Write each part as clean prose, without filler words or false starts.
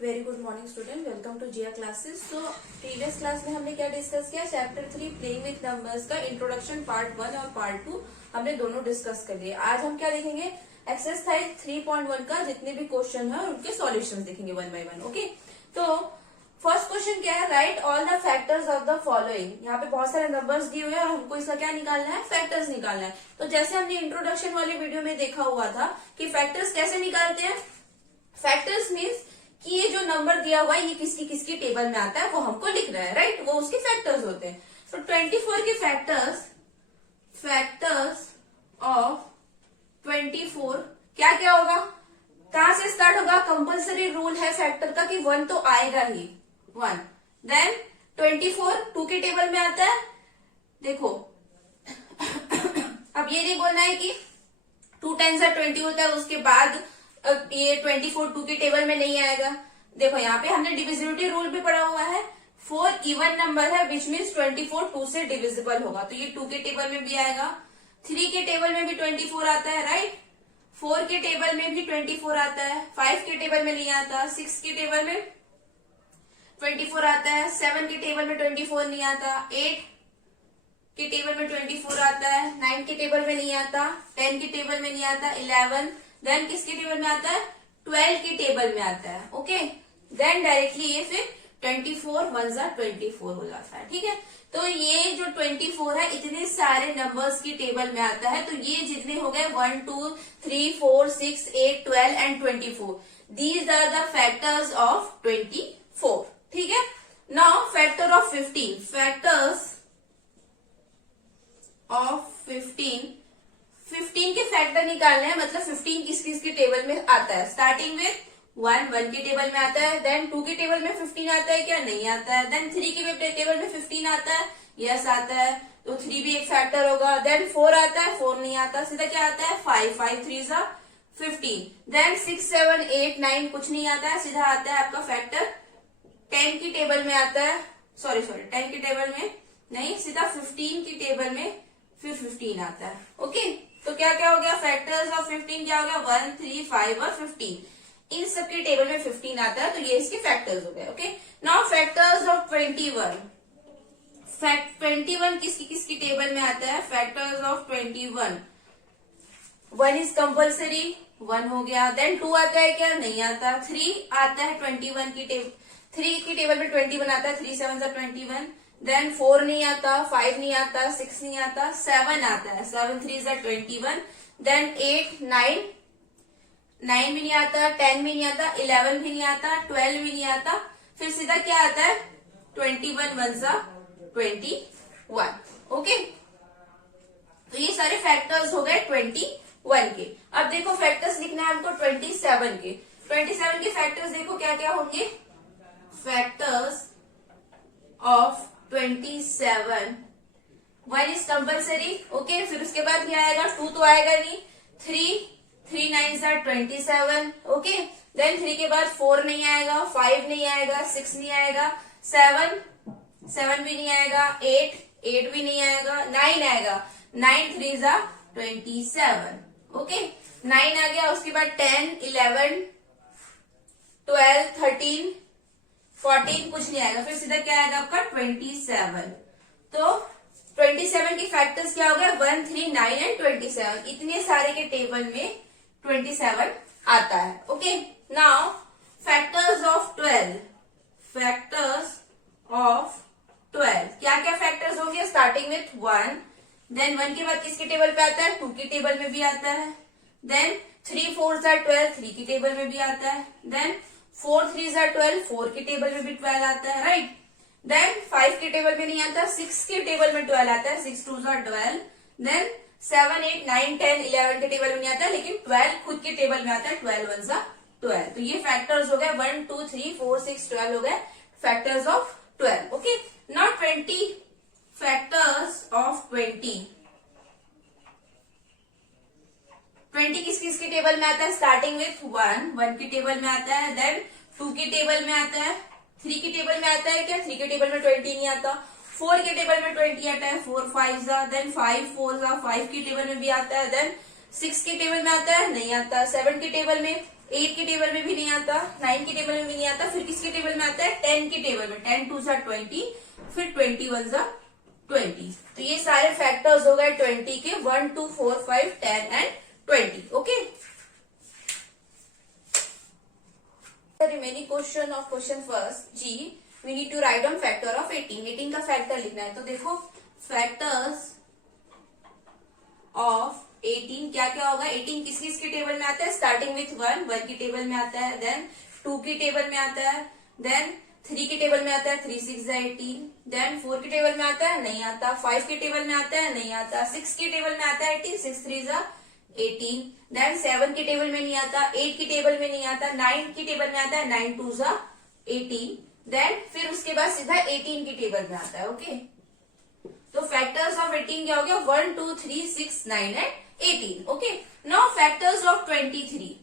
Very good morning student, welcome to Jiya classes. So previous class में हमने क्या discuss किया, चैप्टर 3 प्लेइंग विथ नंबर्स का इंट्रोडक्शन पार्ट 1 और पार्ट 2 हमने दोनों डिस्कस कर लिए। आज हम क्या देखेंगे, एक्सरसाइज 3.1 का जितने भी क्वेश्चन है उनके सॉल्यूशंस देखेंगे वन बाय वन। ओके, तो फर्स्ट क्वेश्चन क्या है, right all the factors of the following. यहाँ पे बहुत सारे नंबर्स दिए हुए हैं और हमको इसका क्या निकालना है, फैक्टर्स निकालना है। तो जैसे हमने इंट्रोडक्शन वाले वीडियो में देखा हुआ था कि फैक्टर्स कैसे निकालते हैं। फैक्टर्स मीन्स कि ये जो नंबर दिया हुआ है ये किसकी किसकी टेबल में आता है वो हमको लिखना है, राइट, वो उसके फैक्टर्स होते हैं। तो 24 के फैक्टर्स ऑफ 24 क्या क्या होगा, कहां से स्टार्ट होगा, कंपल्सरी रूल है फैक्टर का कि 1 तो आएगा ही, 1। देन 24 2 के टेबल में आता है। देखो अब ये नहीं बोलना है कि 2 टाइम्स 20 होता है उसके बाद ये 24 2 के टेबल में नहीं आएगा। देखो यहाँ पे हमने डिविजिबिलिटी रूल भी पढ़ा हुआ है, 4 इवन नंबर है विच मीन्स 24 2 से डिविजिबल होगा, तो ये 2 के टेबल में भी आएगा। 3 के टेबल में भी 24 आता है, राइट, 4 के टेबल में भी 24 आता है, 5 के टेबल में नहीं आता, 6 के टेबल में 24 आता है, 7 के टेबल में 24 नहीं आता, 8 के टेबल में 24 आता है, 9 के टेबल में नहीं आता, 10 के टेबल में नहीं आता, 11 देन किसके टेबल में आता है, 12 के टेबल में आता है। ओके, देन डायरेक्टली ये फिर 24 1 24 हो जाता है, ठीक है। तो ये जो 24 है इतने सारे नंबर्स की टेबल में आता है। तो ये जितने हो गए 1 2 3 4 6 8 12 and 24, these are the factors of 24, ठीक है। Now factor of 15, factors of 15 के फैक्टर निकालने हैं, मतलब 15 किस किस की टेबल में आता है। स्टार्टिंग विथ 1 के टेबल में आता है, देन 2 के टेबल में 15 आता है क्या, नहीं आता है। देन 3 के टेबल में 15 आता है, यस आता है, तो 3 भी एक फैक्टर होगा। देन 4 आता है, 4 नहीं आता, सीधा क्या आता है 5 5 3 सा 15। देन 6 7 8 9 कुछ नहीं आता है, सीधा आता है आपका फैक्टर 10 की टेबल में आता है, सॉरी 10 की टेबल में नहीं, सीधा 15 की टेबल में फिर 15 आता है। ओके, तो क्या क्या हो गया, फैक्टर्स ऑफ 15 क्या हो गया, 1 3 5 और 15, इन सबके टेबल में 15 आता है, तो ये इसके फैक्टर्स हो गए। ओके, नाउ फैक्टर्स ऑफ 21, 21 किसकी किसकी टेबल में आता है, फैक्टर्स ऑफ 21, 1 इज कंपल्सरी, 1 हो गया। देन 2 आता है क्या, नहीं आता। 3 आता है 21 की टेबल, 3 की टेबल में 21 आता है, 3 7 21। देन 4 नहीं आता, 5 नहीं आता, 6 नहीं आता, 7 आता है, 7 3 21। देन 8 9 भी नहीं आता, 10 भी नहीं आता, 11 भी नहीं आता, 12 भी नहीं आता, फिर सीधा क्या आता है 21 1 21। ओके, तो ये सारे फैक्टर्स हो गए 21 के। अब देखो फैक्टर्स लिखना है हमको 27 के। 27 के फैक्टर्स देखो क्या क्या होंगे, factors of 27, 1 is compulsory, okay. फिर उसके बाद क्या आएगा, 2 तो आएगा नहीं, 3 9 27, ओके। देन 3 के बाद 4 नहीं आएगा, 5 नहीं आएगा, 6 नहीं आएगा, 7 भी नहीं आएगा, 8 भी नहीं आएगा, 9 आएगा, 9 3 27, ओके। 9 आ गया, उसके बाद 10 11 12 13 14 कुछ नहीं आएगा, फिर सीधा क्या आएगा आपका 27। तो 27 की फैक्टर्स क्या हो गया, 1 3 9 एंड 27, इतने सारे के टेबल में 27 आता है। Okay, now factors of 12, factors of 12 क्या क्या फैक्टर्स हो गए, स्टार्टिंग विथ 1, देन 1 के बाद किसके टेबल पे आता है, 2 की टेबल में भी आता है। देन 3 4 12, 3 की टेबल में भी आता है। देन 4 3 12, 4 की टेबल में भी 12 आता है, राइट। देन 5 के टेबल में नहीं आता, 6 के टेबल में 12 आता है, 6 2 12। देन 7 8 9 10 11 के टेबल में नहीं आता, लेकिन 12 खुद के टेबल में आता है, 12 1 12। तो ये फैक्टर्स हो गए 1 2 3 4 6 12 हो गए factors of 12। Okay, not 20 factors of 20 किस किस के टेबल में आता है, स्टार्टिंग विथ 1 की टेबल में आता है, देन 2 की टेबल में आता है, 3 की टेबल में आता है क्या, 3 के टेबल में 20 नहीं आता, 4 के टेबल में 20 आता है, 4 5 देन 5 4 5 की टेबल में भी आता है, देन 6 के टेबल में आता है, नहीं आता। 7 के टेबल में, 8 के टेबल में भी नहीं आता, 9 के टेबल में भी नहीं आता। फिर किसके टेबल में आता है? 10 के टेबल में। 10 2 जा 20, फिर 21 जा 20। तो ये सारे फैक्टर्स हो गए 20 के, 1 2 4 5 10 and 20। Okay, remaining question of question first जी, we need to write down factor of 18। 18 का फैक्टर लिखना है। तो देखो फैक्टर्स ऑफ 18 क्या क्या होगा? 18 किस किस के टेबल में आता है? स्टार्टिंग विथ 1, 1 की टेबल में आता है, देन 2 की टेबल में आता है, देन 3 के टेबल में आता है, 3 6 18, देन 4 के टेबल में आता है, नहीं आता। 5 के टेबल में आता है, नहीं आता। 6 के टेबल में आता है 18, 6 3 18, देन 7 के टेबल में नहीं आता, 8 की टेबल में नहीं आता, 9 की टेबल में आता है, 9 2 18, देन फिर उसके बाद सीधा 18 की टेबल में आता है। ओके, तो फैक्टर्स ऑफ 18 क्या हो गया? 1 2 3 6 9 and 18। Okay, now factors of 23।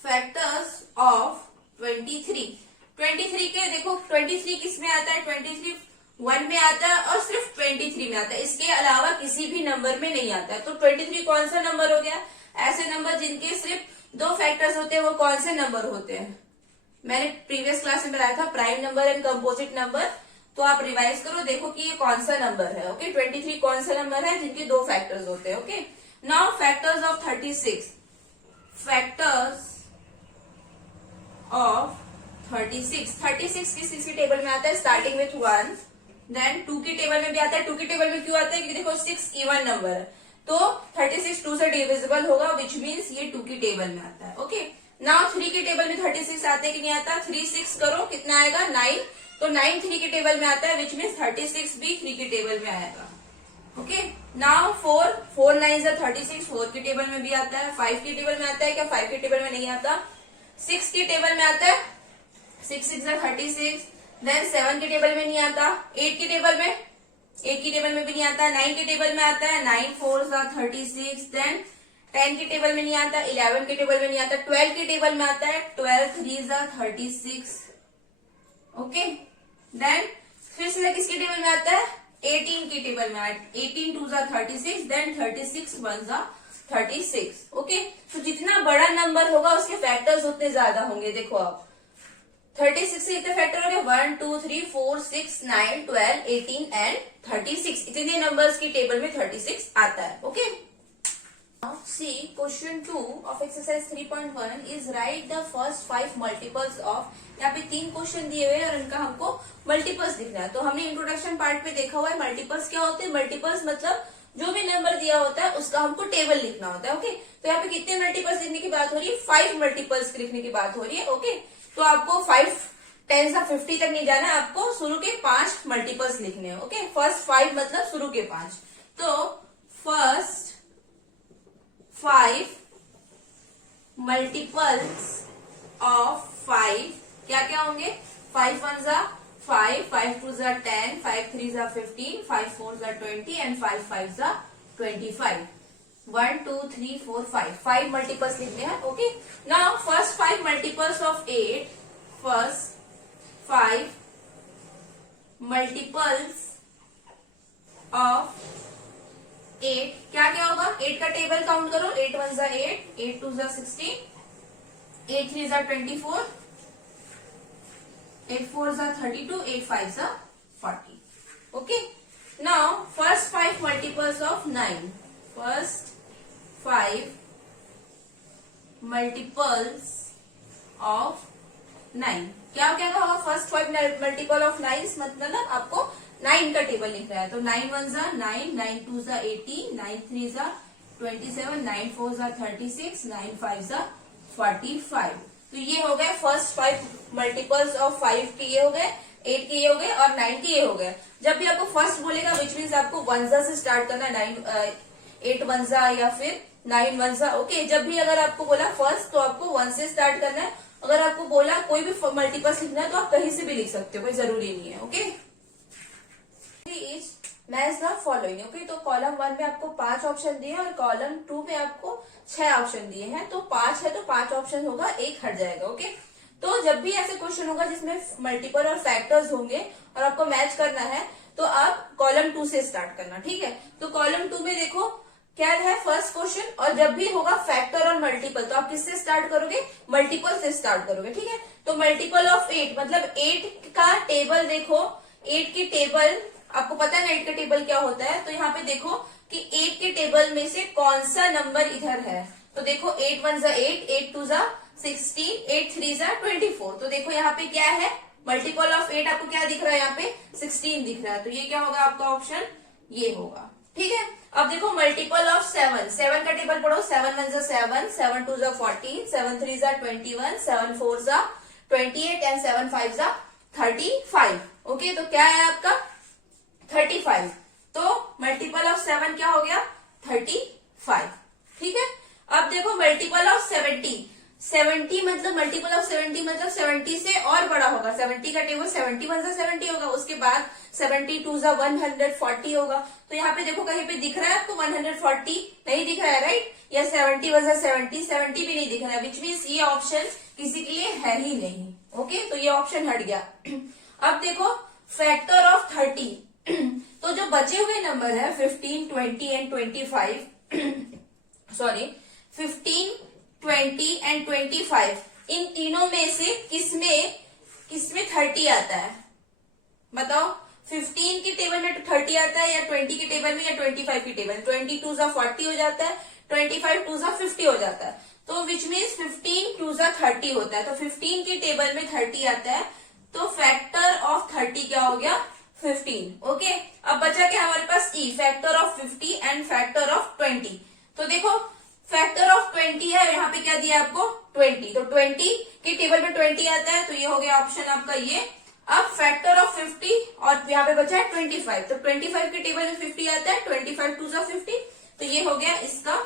Factors of 23 के देखो 23 किस में आता है? 23 1 में आता है और सिर्फ 23 में आता है, इसके अलावा किसी भी नंबर में नहीं आता है। तो 23 कौन सा नंबर हो गया? ऐसे नंबर जिनके सिर्फ 2 फैक्टर्स होते हैं, वो कौन से नंबर होते हैं? मैंने प्रीवियस क्लास में बताया था, prime number and composite number. तो आप रिवाइज करो, देखो कि ये कौन सा नंबर है। ओके, 23 कौन सा नंबर है जिनके 2 फैक्टर्स होते हैं। Okay, now factors of 36। Factors of 36 किस टेबल में आता है? स्टार्टिंग विथ 1, देन 2 की टेबल में भी आता है। 2 की टेबल में क्यों आता है? क्योंकि देखो 6 इवन नंबर है, तो 36 2 से डिविजिबल होगा, विच मीन्स ये 2 की टेबल में आता है। ओके, नाउ 3 की टेबल में 36 आते हैं कि नहीं आता? 3 6 करो, कितना आएगा? 9। तो 9 3 की टेबल में आता है, विच मीन्स 36 भी 3 की टेबल में आएगा। ओके, नाउ 4 9 is 36, 4 की टेबल में भी आता है। 5 की टेबल में आता है क्या? 5 की टेबल में नहीं आता। 6 की टेबल में आता है, 6 6 36, देन 7 की टेबल में नहीं आता। 8 की टेबल में, 8 की टेबल में भी नहीं आता। 9 की टेबल में आता है, 9 4 36, देन 10 की टेबल में नहीं आता, 11 की टेबल में नहीं आता। 12 की टेबल में आता है, 12 3 36। ओके, देन फिर से किसकी टेबल में आता है? 18 की टेबल में। 18 2 36, देन 36 1 36। ओके, तो जितना बड़ा नंबर होगा उसके फैक्टर्स उतने ज्यादा होंगे। देखो आप 36 से इतने फैक्टर हो गए, 1 2 3 4 6 9 12 18 एंड 36। इतने नंबर्स की टेबल में 36 आता है। Okay, see question 2 of exercise 3.1 is write the first 5 multiples of. यहाँ पे 3 क्वेश्चन दिए हुए हैं और इनका हमको मल्टीपल्स दिखना है। तो हमने इंट्रोडक्शन पार्ट में देखा हुआ है मल्टीपल्स क्या होते हैं। मल्टीपल्स मतलब जो भी नंबर दिया होता है उसका हमको टेबल लिखना होता है। ओके, तो यहाँ पे कितने मल्टीपल्स लिखने की बात हो रही है? 5 मल्टीपल्स लिखने की बात हो रही है। ओके, तो आपको 5 10 से 50 तक नहीं जाना है, आपको शुरू के 5 मल्टीपल्स लिखने हैं। ओके, फर्स्ट 5 मतलब शुरू के 5। तो फर्स्ट 5 मल्टीपल्स ऑफ 5 क्या क्या होंगे? 5 1 जा 5, 5 2 जा 10, 5 3 जा 15, 5 4 जा 20 एंड 5 5 जा 25। 1 2 3 4 5 मल्टीपल्स लिखने हैं। Okay, now first 5 multiples of 8। First 5 multiples of 8 क्या क्या होगा? 8 का टेबल काउंट करो। 8 1 जा 8, 8 2 जा 16, 8 3 जा 24, 8 4 जा 32, 8 5 जा 40। Okay, now first 5 multiples of 9। First 5 multiples of 9 क्या क्या होगा? फर्स्ट 5 मल्टीपल ऑफ 9 मतलब आपको 9 का टेबल लिख रहा है। तो 9 1 जा 9, 9 2 जा 18, 9 3 जा 27, 9 4 जा 36, 9 5 जा 45। तो ये हो गए फर्स्ट 5 मल्टीपल्स ऑफ 5 के, ये हो गए 8 के, ये हो गए और 9 के, ये हो गए। जब भी आपको फर्स्ट बोलेगा विच मीन्स आपको 1 जा से स्टार्ट करना है, 8 1 जा या फिर 9 1 जा। ओके, जब भी अगर आपको बोला फर्स्ट तो आपको 1 से स्टार्ट करना है। अगर आपको बोला कोई भी मल्टीपल्स लिखना है तो आप कहीं से भी लिख सकते हो, कोई जरूरी नहीं है। Okay, match the following. Okay, तो कॉलम 1 में आपको 5 ऑप्शन दिए और कॉलम 2 में आपको 6 ऑप्शन दिए हैं। तो 5 है तो 5 ऑप्शन होगा, 1 हट जाएगा। ओके, तो जब भी ऐसे क्वेश्चन होगा जिसमें मल्टीपल और फैक्टर्स होंगे और आपको मैच करना है तो आप कॉलम 2 से स्टार्ट करना। ठीक है, तो कॉलम 2 में देखो क्या है फर्स्ट क्वेश्चन। और जब भी होगा फैक्टर और मल्टीपल तो आप किससे स्टार्ट करोगे, मल्टीपल से स्टार्ट करोगे, ठीक है। तो मल्टीपल ऑफ 8 मतलब 8 का टेबल देखो, 8 की टेबल आपको पता है ना 8 का टेबल क्या होता है। तो यहाँ पे देखो कि 8 के टेबल में से कौन सा नंबर इधर है। तो देखो 8 1 8, 8 2 16, 8 3 24। तो देखो यहाँ पे क्या है, मल्टीपल ऑफ 8 आपको क्या दिख रहा है, यहाँ पे 16 दिख रहा है। तो ये क्या होगा आपका ऑप्शन, ये होगा, ठीक है। अब देखो मल्टीपल ऑफ 7, 7 का टेबल पढ़ो। 7 1 7, 7 2 14, 7 3 21, 7 4 28 एंड 7 5 35। ओके, तो क्या है आपका 35। तो मल्टीपल ऑफ 7 क्या हो गया 35, ठीक है। अब देखो मल्टीपल ऑफ 70, 70 मतलब मल्टीपल ऑफ 70 मतलब 70 से और बड़ा होगा। 70 का टेबल 71 70 होगा, उसके बाद 72 140 होगा। तो यहाँ पे देखो कहीं पे दिख रहा है आपको 140 नहीं दिख रहा है, राइट। या 71 70 भी नहीं दिख रहा है, विच मीन्स ये ऑप्शन किसी के लिए है ही नहीं। ओके, तो ये ऑप्शन हट गया। अब देखो फैक्टर ऑफ 30, तो जो बचे हुए नंबर है 15 20 एंड 25 सॉरी 15 20 एंड 25, इन तीनों में से किसमें 30 आता है, बताओ। 15 की टेबल में 30 आता है या 20 की टेबल में या 25 की टेबल। 22 40 हो जाता है, 25 2 50 हो जाता है। तो विच मीन्स 15 2 30 होता है। तो 15 की टेबल में 30 आता है, तो फैक्टर ऑफ 30 क्या हो गया 15। ओके, अब बचा क्या हमारे पास ई, factor of 50 and factor of 20। तो देखो फैक्टर ऑफ 20 है, यहाँ पे क्या दिया आपको 20, तो 20 की टेबल में 20 आता है, तो ये हो गया ऑप्शन आपका ये। अब फैक्टर ऑफ 50 और यहाँ पे बचा है 25, तो 25 की टेबल में 50 आता है, 25 2 50, तो ये हो गया इसका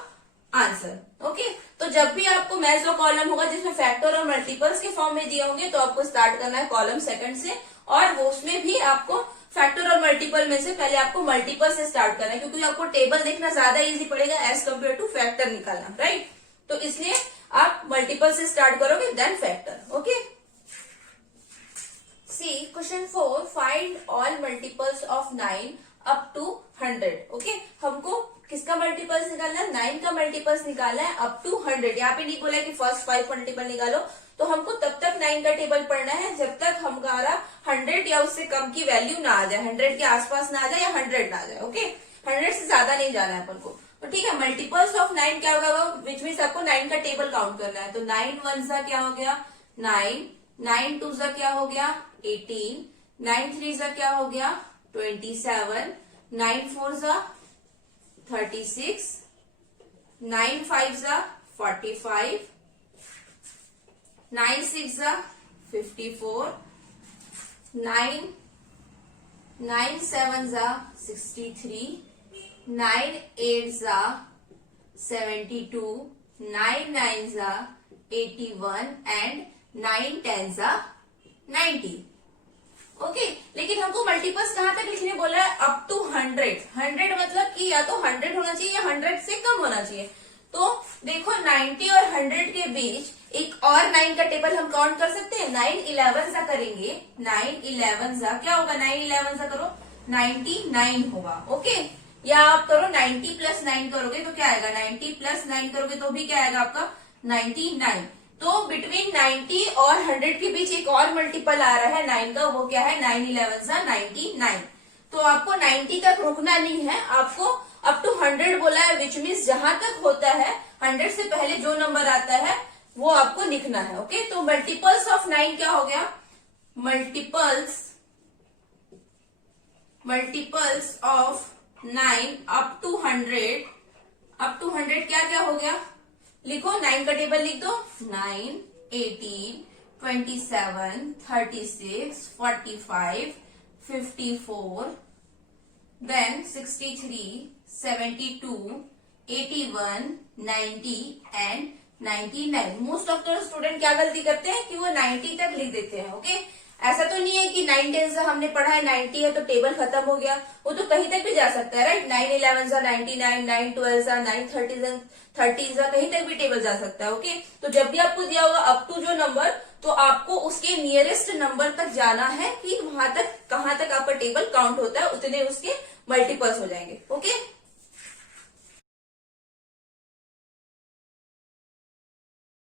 आंसर। ओके, तो जब भी आपको मैच कॉलम होगा जिसमें फैक्टर और मल्टीपल्स के फॉर्म में दिए होंगे, तो आपको स्टार्ट करना है कॉलम सेकंड से, और वो उसमें भी आपको फैक्टर और मल्टीपल में से पहले आपको मल्टीपल से स्टार्ट करना है, क्योंकि आपको टेबल देखना ज्यादा इजी पड़ेगा एज कम्पेयर टू फैक्टर निकालना, राइट। तो इसलिए आप मल्टीपल से स्टार्ट करोगे then factor. Okay, see question 4, find all multiples of 9 up to 100। Okay, हमको किसका मल्टीपल्स निकालना है, 9 का मल्टीपल्स निकालना है अप टू 100। यहाँ पे नहीं बोला कि फर्स्ट 5 मल्टीपल निकालो, तो हमको तब तक 9 का टेबल पढ़ना है जब तक हमारा 100 या उससे कम की वैल्यू ना आ जाए, 100 के आसपास ना आ जाए या 100 ना आ जाए। ओके, 100 से ज्यादा नहीं जाना है अपन को। तो ठीक है, मल्टीपल्स ऑफ 9 क्या होगा, विच मीन्स आपको 9 का टेबल काउंट करना है। तो 9 1 क्या हो गया 9, 9 2 क्या हो गया 18, 9 3 क्या हो गया 27, 9 4 36, 9 5 45, 9 6 54, 9 7 63, 9 8 72, 9 9 81 एंड 9 10 90। ओके, लेकिन हमको मल्टीपल्स कहां तक लिखने बोला है, अप टू 100। 100 मतलब कि या तो 100 होना चाहिए या 100 से कम होना चाहिए। तो देखो 90 और 100 के बीच एक और 9 का टेबल हम काउंट कर सकते हैं। 9 11 सा करेंगे, 9 11 सा क्या होगा, 9 11 सा करो 99 होगा। ओके, या आप करो 90 प्लस 9 करोगे तो क्या आएगा, 90 प्लस 9 करोगे तो भी क्या आएगा आपका 99। तो बिटवीन 90 और 100 के बीच एक और मल्टीपल आ रहा है 9 का, वो क्या है 9 11 99। तो आपको 90 तक रुकना नहीं है, आपको अप टू 100 बोला है, विच मीन्स जहां तक होता है 100 से पहले जो नंबर आता है वो आपको लिखना है। ओके, तो मल्टीपल्स ऑफ 9 क्या हो गया, multiples of 9 up to 100, up to 100 क्या क्या हो गया, लिखो 9 का टेबल लिख दो, 9 18 27 36 45 54 then 63 72 81 90 and 99। Most of the student क्या गलती करते हैं कि वो 90 तक लिख देते हैं। ओके, ऐसा तो नहीं है कि 9 10 से हमने पढ़ा है 90 है तो टेबल खत्म हो गया, वो तो कहीं तक भी जा सकता है, राइट। 9 11 99, 9 12 9 30 कहीं तक भी टेबल जा सकता है। ओके, तो जब भी आपको दिया होगा अप टू जो नंबर, तो आपको उसके नियरेस्ट नंबर तक जाना है कि वहां तक कहां तक आपका टेबल काउंट होता है, उतने उसके मल्टीपल्स हो जाएंगे। ओके।